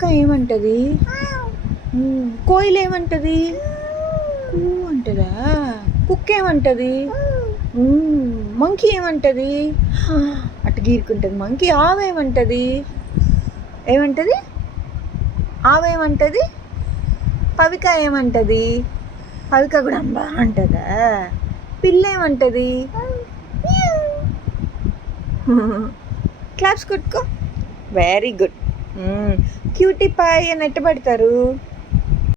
కాకా ఏమంటది? కోయిల్ ఏమంటది? కూ అంటదా? కుక్క ఏమంటది? మంకీ ఏమంటది? అటు గీరుకుంటుంది మంకీ. ఆవేమంటది? ఏమంటది? ఆవేమంటది? పవిక ఏమంటది? పవిక కూడా అంబా అంటదా? పిల్ల ఏమంటది? క్లాప్స్ కొట్టుకో. Very good. క్యూటీ పాయ్ అని ఎట్ట పడతారు?